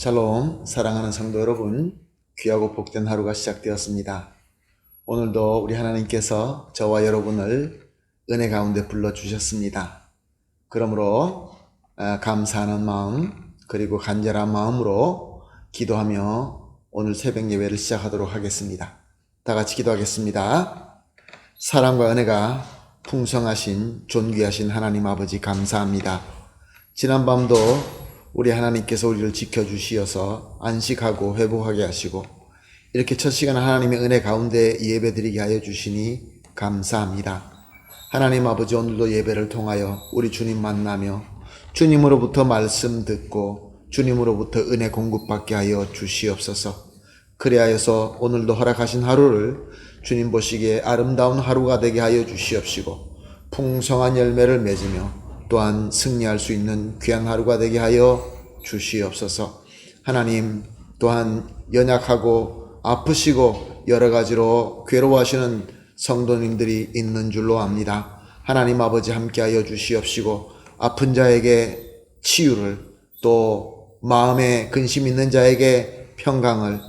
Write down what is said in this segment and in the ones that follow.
샬롬, 사랑하는 성도 여러분, 귀하고 복된 하루가 시작되었습니다. 오늘도 우리 하나님께서 저와 여러분을 은혜 가운데 불러주셨습니다. 그러므로 감사하는 마음 그리고 간절한 마음으로 기도하며 오늘 새벽 예배를 시작하도록 하겠습니다. 다 같이 기도하겠습니다. 사랑과 은혜가 풍성하신 존귀하신 하나님 아버지 감사합니다. 지난밤도 우리 하나님께서 우리를 지켜주시어서 안식하고 회복하게 하시고 이렇게 첫 시간 하나님의 은혜 가운데 예배드리게 하여 주시니 감사합니다. 하나님 아버지, 오늘도 예배를 통하여 우리 주님 만나며 주님으로부터 말씀 듣고 주님으로부터 은혜 공급받게 하여 주시옵소서. 그리하여서 오늘도 허락하신 하루를 주님 보시기에 아름다운 하루가 되게 하여 주시옵시고 풍성한 열매를 맺으며 또한 승리할 수 있는 귀한 하루가 되게 하여 주시옵소서. 하나님, 또한 연약하고 아프시고 여러 가지로 괴로워하시는 성도님들이 있는 줄로 압니다. 하나님 아버지, 함께하여 주시옵시고 아픈 자에게 치유를, 또 마음에 근심 있는 자에게 평강을,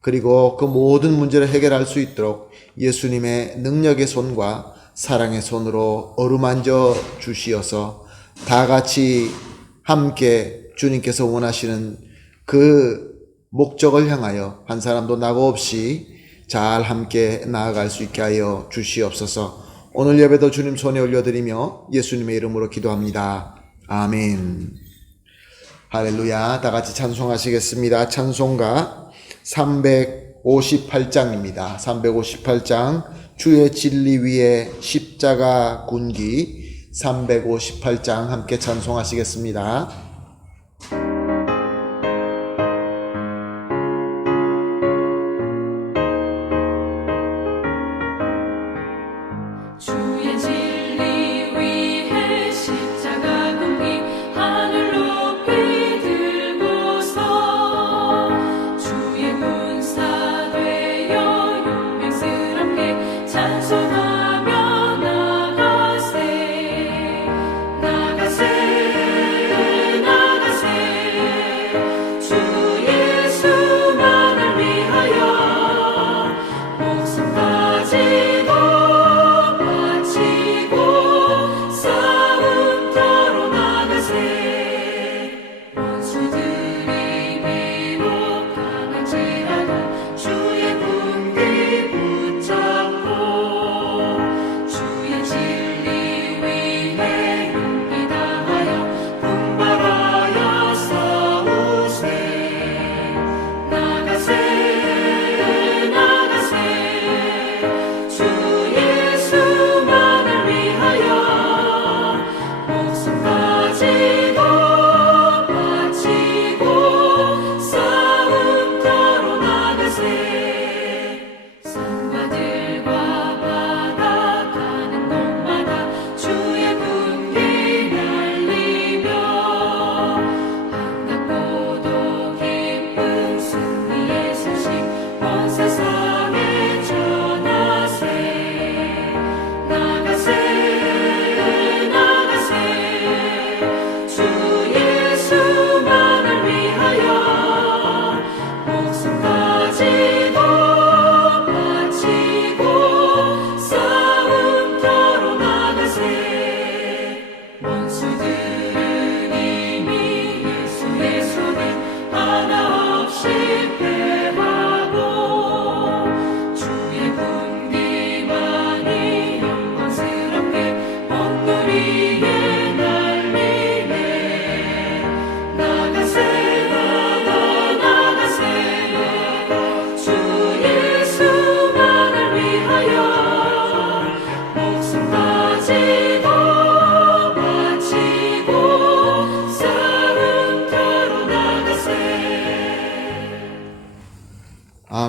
그리고 그 모든 문제를 해결할 수 있도록 예수님의 능력의 손과 사랑의 손으로 어루만져 주시어서 다 같이 함께 주님께서 원하시는 그 목적을 향하여 한 사람도 낙오 없이 잘 함께 나아갈 수 있게 하여 주시옵소서. 오늘 예배도 주님 손에 올려드리며 예수님의 이름으로 기도합니다. 아멘. 할렐루야. 다 같이 찬송하시겠습니다. 찬송가 358장입니다. 358장 주의 진리 위에 십자가 군기 358장 함께 찬송하시겠습니다.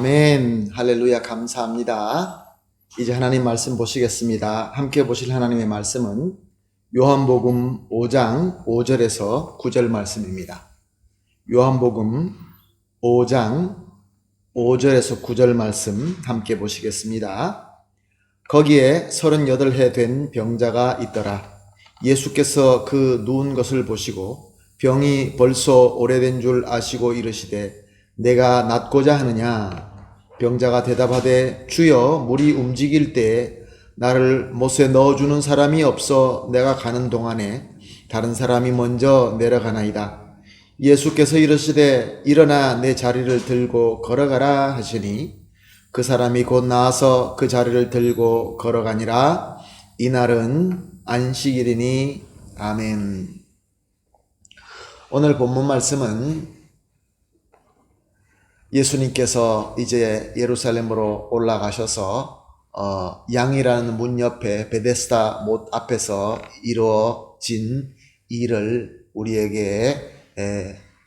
아멘. 할렐루야. 감사합니다. 이제 하나님 말씀 보시겠습니다. 함께 보실 하나님의 말씀은 요한복음 5장 5절에서 9절 말씀입니다. 요한복음 5장 5절에서 9절 말씀 함께 보시겠습니다. 거기에 38해 된 병자가 있더라. 예수께서 그 누운 것을 보시고 병이 벌써 오래된 줄 아시고 이르시되 내가 낫고자 하느냐? 병자가 대답하되 주여 물이 움직일 때에 나를 못에 넣어주는 사람이 없어 내가 가는 동안에 다른 사람이 먼저 내려가나이다. 예수께서 이르시되 일어나 내 자리를 들고 걸어가라 하시니 그 사람이 곧 나와서 그 자리를 들고 걸어가니라. 이날은 안식일이니. 아멘. 오늘 본문 말씀은 예수님께서 이제 예루살렘으로 올라가셔서 양이라는 문 옆에 베데스다 못 앞에서 이루어진 일을 우리에게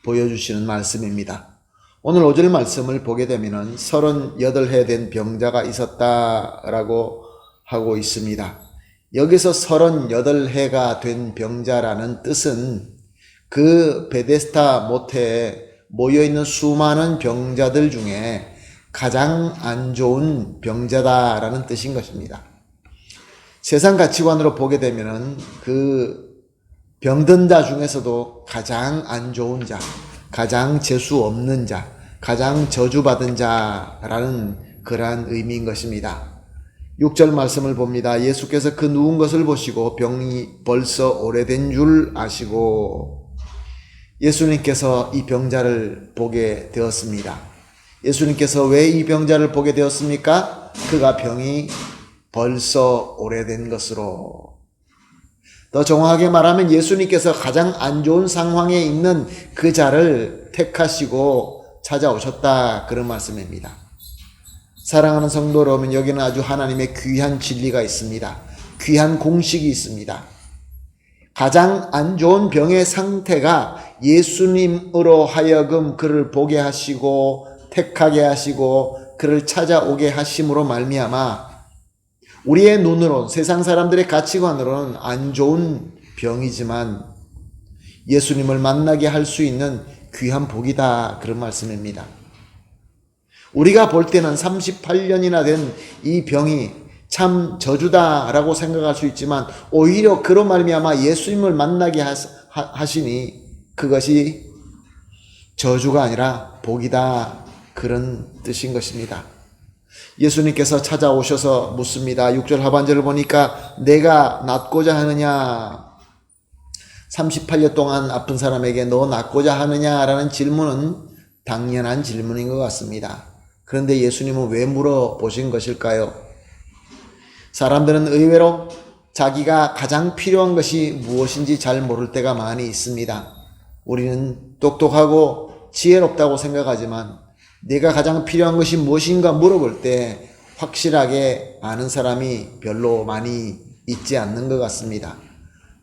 보여주시는 말씀입니다. 오늘 5절 말씀을 보게 되면 38해 된 병자가 있었다라고 하고 있습니다. 여기서 38해가 된 병자라는 뜻은 그 베데스다 못에 모여있는 수많은 병자들 중에 가장 안 좋은 병자다라는 뜻인 것입니다. 세상 가치관으로 보게 되면 그 병든 자 중에서도 가장 안 좋은 자, 가장 재수 없는 자, 가장 저주받은 자라는 그러한 의미인 것입니다. 6절 말씀을 봅니다. 예수께서 그 누운 것을 보시고 병이 벌써 오래된 줄 아시고 예수님께서 이 병자를 보게 되었습니다. 예수님께서 왜 이 병자를 보게 되었습니까? 그가 병이 벌써 오래된 것으로. 더 정확하게 말하면 예수님께서 가장 안 좋은 상황에 있는 그 자를 택하시고 찾아오셨다, 그런 말씀입니다. 사랑하는 성도 여러분, 여기는 아주 하나님의 귀한 진리가 있습니다. 귀한 공식이 있습니다. 가장 안 좋은 병의 상태가 예수님으로 하여금 그를 보게 하시고 택하게 하시고 그를 찾아오게 하심으로 말미암아 우리의 눈으로, 세상 사람들의 가치관으로는 안 좋은 병이지만 예수님을 만나게 할 수 있는 귀한 복이다, 그런 말씀입니다. 우리가 볼 때는 38년이나 된 이 병이 참 저주다라고 생각할 수 있지만 오히려 그로 말미암아 예수님을 만나게 하시니 그것이 저주가 아니라 복이다, 그런 뜻인 것입니다. 예수님께서 찾아오셔서 묻습니다. 6절 하반절을 보니까 내가 낫고자 하느냐? 38년 동안 아픈 사람에게 너 낫고자 하느냐라는 질문은 당연한 질문인 것 같습니다. 그런데 예수님은 왜 물어보신 것일까요? 사람들은 의외로 자기가 가장 필요한 것이 무엇인지 잘 모를 때가 많이 있습니다. 우리는 똑똑하고 지혜롭다고 생각하지만 내가 가장 필요한 것이 무엇인가 물어볼 때 확실하게 아는 사람이 별로 많이 있지 않는 것 같습니다.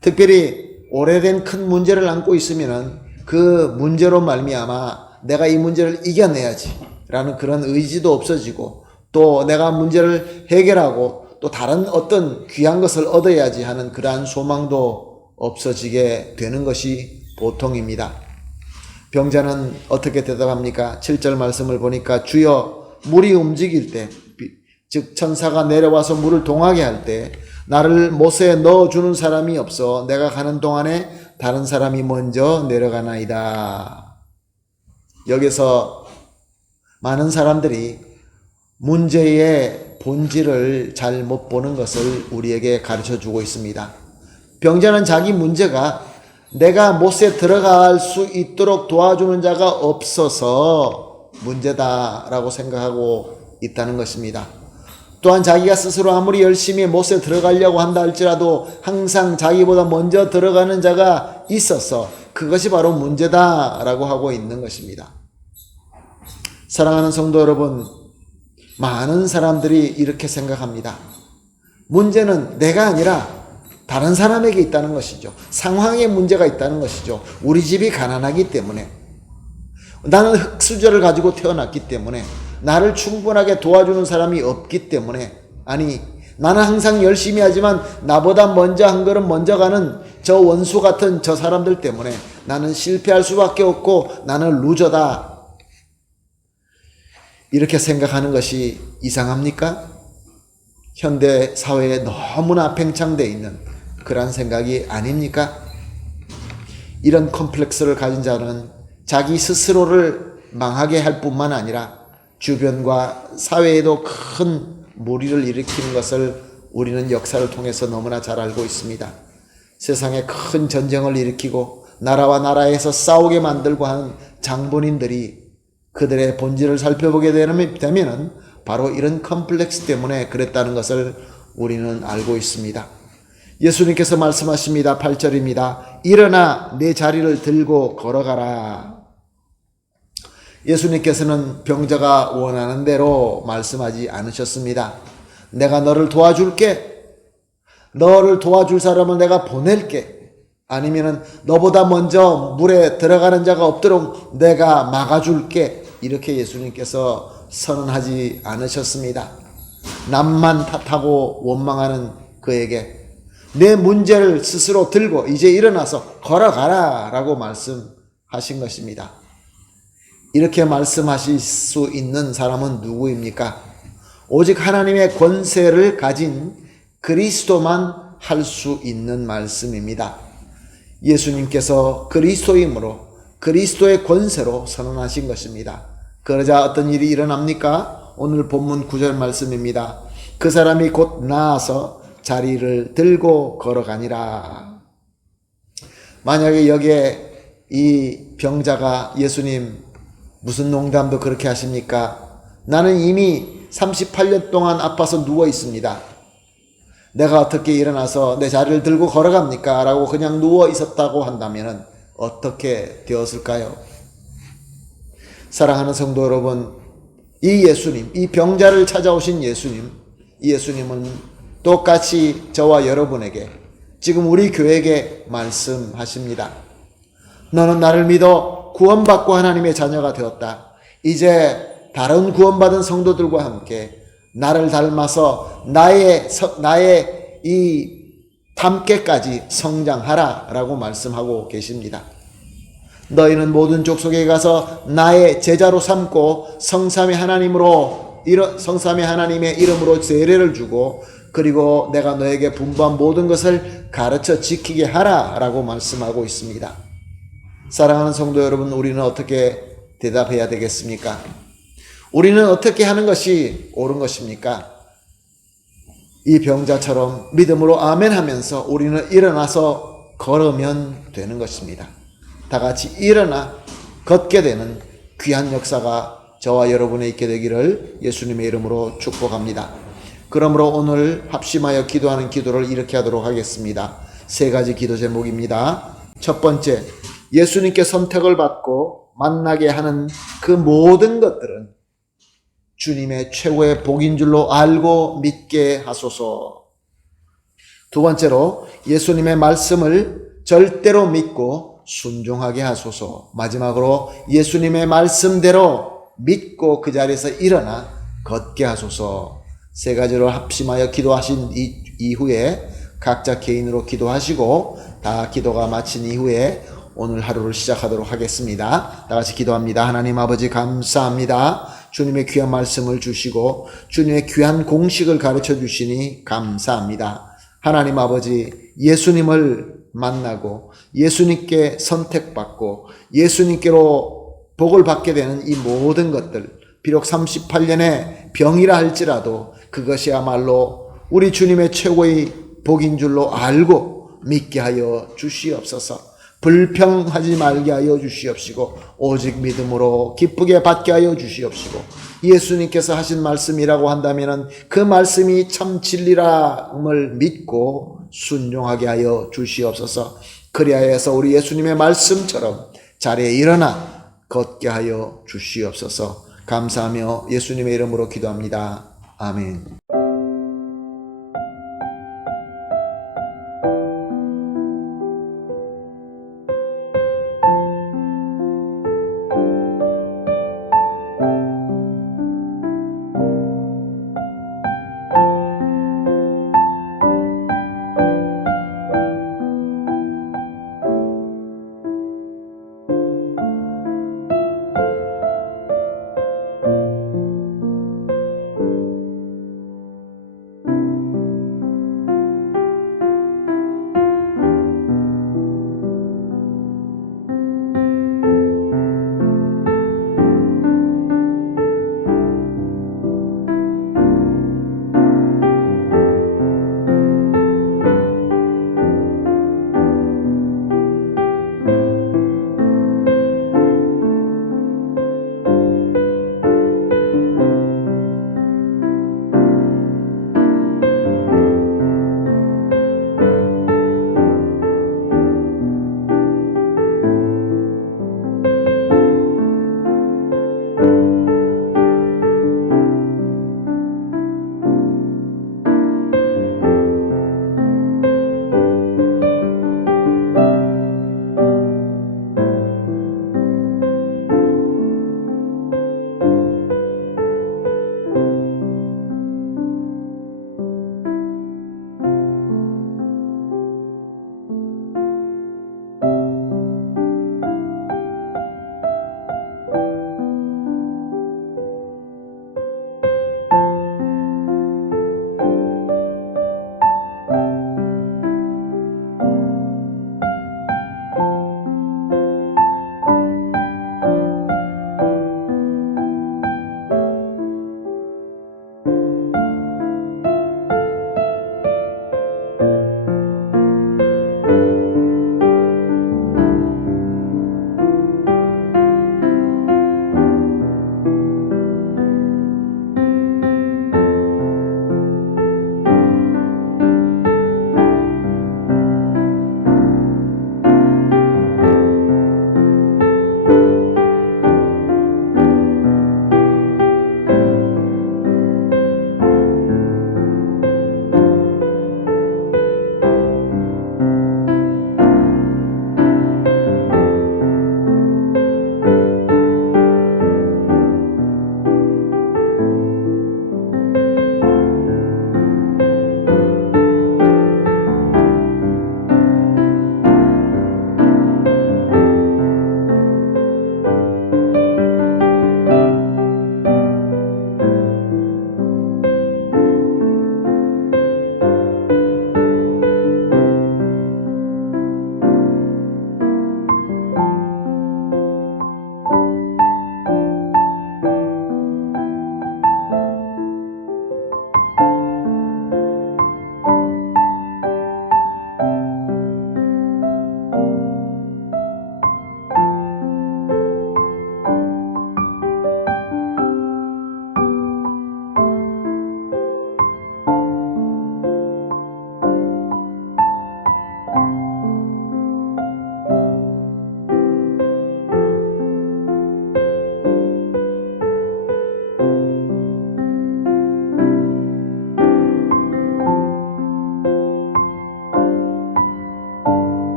특별히 오래된 큰 문제를 안고 있으면 그 문제로 말미암아 내가 이 문제를 이겨내야지 라는 그런 의지도 없어지고, 또 내가 문제를 해결하고 또 다른 어떤 귀한 것을 얻어야지 하는 그러한 소망도 없어지게 되는 것이 보통입니다. 병자는 어떻게 대답합니까? 7절 말씀을 보니까 주여 물이 움직일 때, 즉 천사가 내려와서 물을 동하게 할 때 나를 못에 넣어주는 사람이 없어 내가 가는 동안에 다른 사람이 먼저 내려가나이다. 여기서 많은 사람들이 문제의 본질을 잘 못 보는 것을 우리에게 가르쳐 주고 있습니다. 병자는 자기 문제가 내가 못에 들어갈 수 있도록 도와주는 자가 없어서 문제다라고 생각하고 있다는 것입니다. 또한 자기가 스스로 아무리 열심히 못에 들어가려고 한다 할지라도 항상 자기보다 먼저 들어가는 자가 있어서 그것이 바로 문제다라고 하고 있는 것입니다. 사랑하는 성도 여러분, 많은 사람들이 이렇게 생각합니다. 문제는 내가 아니라 다른 사람에게 있다는 것이죠. 상황에 문제가 있다는 것이죠. 우리 집이 가난하기 때문에, 나는 흙수저를 가지고 태어났기 때문에, 나를 충분하게 도와주는 사람이 없기 때문에, 아니 나는 항상 열심히 하지만 나보다 먼저 한 걸음 먼저 가는 저 원수 같은 저 사람들 때문에 나는 실패할 수밖에 없고 나는 루저다, 이렇게 생각하는 것이 이상합니까? 현대 사회에 너무나 팽창되어 있는 그런 생각이 아닙니까? 이런 컴플렉스를 가진 자는 자기 스스로를 망하게 할 뿐만 아니라 주변과 사회에도 큰 무리를 일으키는 것을 우리는 역사를 통해서 너무나 잘 알고 있습니다. 세상에 큰 전쟁을 일으키고 나라와 나라에서 싸우게 만들고 하는 장본인들이 그들의 본질을 살펴보게 되면은 바로 이런 컴플렉스 때문에 그랬다는 것을 우리는 알고 있습니다. 예수님께서 말씀하십니다. 8절입니다. 일어나 내 자리를 들고 걸어가라. 예수님께서는 병자가 원하는 대로 말씀하지 않으셨습니다. 내가 너를 도와줄게. 너를 도와줄 사람을 내가 보낼게. 아니면은 너보다 먼저 물에 들어가는 자가 없도록 내가 막아줄게. 이렇게 예수님께서 선언하지 않으셨습니다. 남만 탓하고 원망하는 그에게 내 문제를 스스로 들고 이제 일어나서 걸어가라 라고 말씀하신 것입니다. 이렇게 말씀하실 수 있는 사람은 누구입니까? 오직 하나님의 권세를 가진 그리스도만 할 수 있는 말씀입니다. 예수님께서 그리스도이므로 그리스도의 권세로 선언하신 것입니다. 그러자 어떤 일이 일어납니까? 오늘 본문 9절 말씀입니다. 그 사람이 곧 나아서 자리를 들고 걸어가니라. 만약에 여기에 이 병자가 예수님 무슨 농담도 그렇게 하십니까? 나는 이미 38년 동안 아파서 누워 있습니다. 내가 어떻게 일어나서 내 자리를 들고 걸어갑니까? 라고 그냥 누워 있었다고 한다면 어떻게 되었을까요? 사랑하는 성도 여러분, 이 예수님, 이 병자를 찾아오신 예수님, 이 예수님은 똑같이 저와 여러분에게 지금 우리 교회에게 말씀하십니다. 너는 나를 믿어 구원받고 하나님의 자녀가 되었다. 이제 다른 구원받은 성도들과 함께 나를 닮아서 나의 이 함께까지 성장하라 라고 말씀하고 계십니다. 너희는 모든 족속에 가서 나의 제자로 삼고 성삼위 하나님의 이름으로 세례를 주고 그리고 내가 너에게 분부한 모든 것을 가르쳐 지키게 하라 라고 말씀하고 있습니다. 사랑하는 성도 여러분, 우리는 어떻게 대답해야 되겠습니까? 우리는 어떻게 하는 것이 옳은 것입니까? 이 병자처럼 믿음으로 아멘 하면서 우리는 일어나서 걸으면 되는 것입니다. 다 같이 일어나 걷게 되는 귀한 역사가 저와 여러분에 있게 되기를 예수님의 이름으로 축복합니다. 그러므로 오늘 합심하여 기도하는 기도를 이렇게 하도록 하겠습니다. 3가지 기도 제목입니다. 첫 번째, 예수님께 선택을 받고 만나게 하는 그 모든 것들은 주님의 최고의 복인 줄로 알고 믿게 하소서. 두 번째로, 예수님의 말씀을 절대로 믿고 순종하게 하소서. 마지막으로, 예수님의 말씀대로 믿고 그 자리에서 일어나 걷게 하소서. 3가지로 합심하여 기도하신 이후에 각자 개인으로 기도하시고 다 기도가 마친 이후에 오늘 하루를 시작하도록 하겠습니다. 다 같이 기도합니다. 하나님 아버지 감사합니다. 주님의 귀한 말씀을 주시고 주님의 귀한 공식을 가르쳐 주시니 감사합니다. 하나님 아버지, 예수님을 만나고 예수님께 선택받고 예수님께로 복을 받게 되는 이 모든 것들, 비록 38년의 병이라 할지라도 그것이야말로 우리 주님의 최고의 복인 줄로 알고 믿게 하여 주시옵소서. 불평하지 말게 하여 주시옵시고 오직 믿음으로 기쁘게 받게 하여 주시옵시고 예수님께서 하신 말씀이라고 한다면 그 말씀이 참 진리라음을 믿고 순종하게 하여 주시옵소서. 그리하여서 우리 예수님의 말씀처럼 자리에 일어나 걷게 하여 주시옵소서. 감사하며 예수님의 이름으로 기도합니다. 아멘.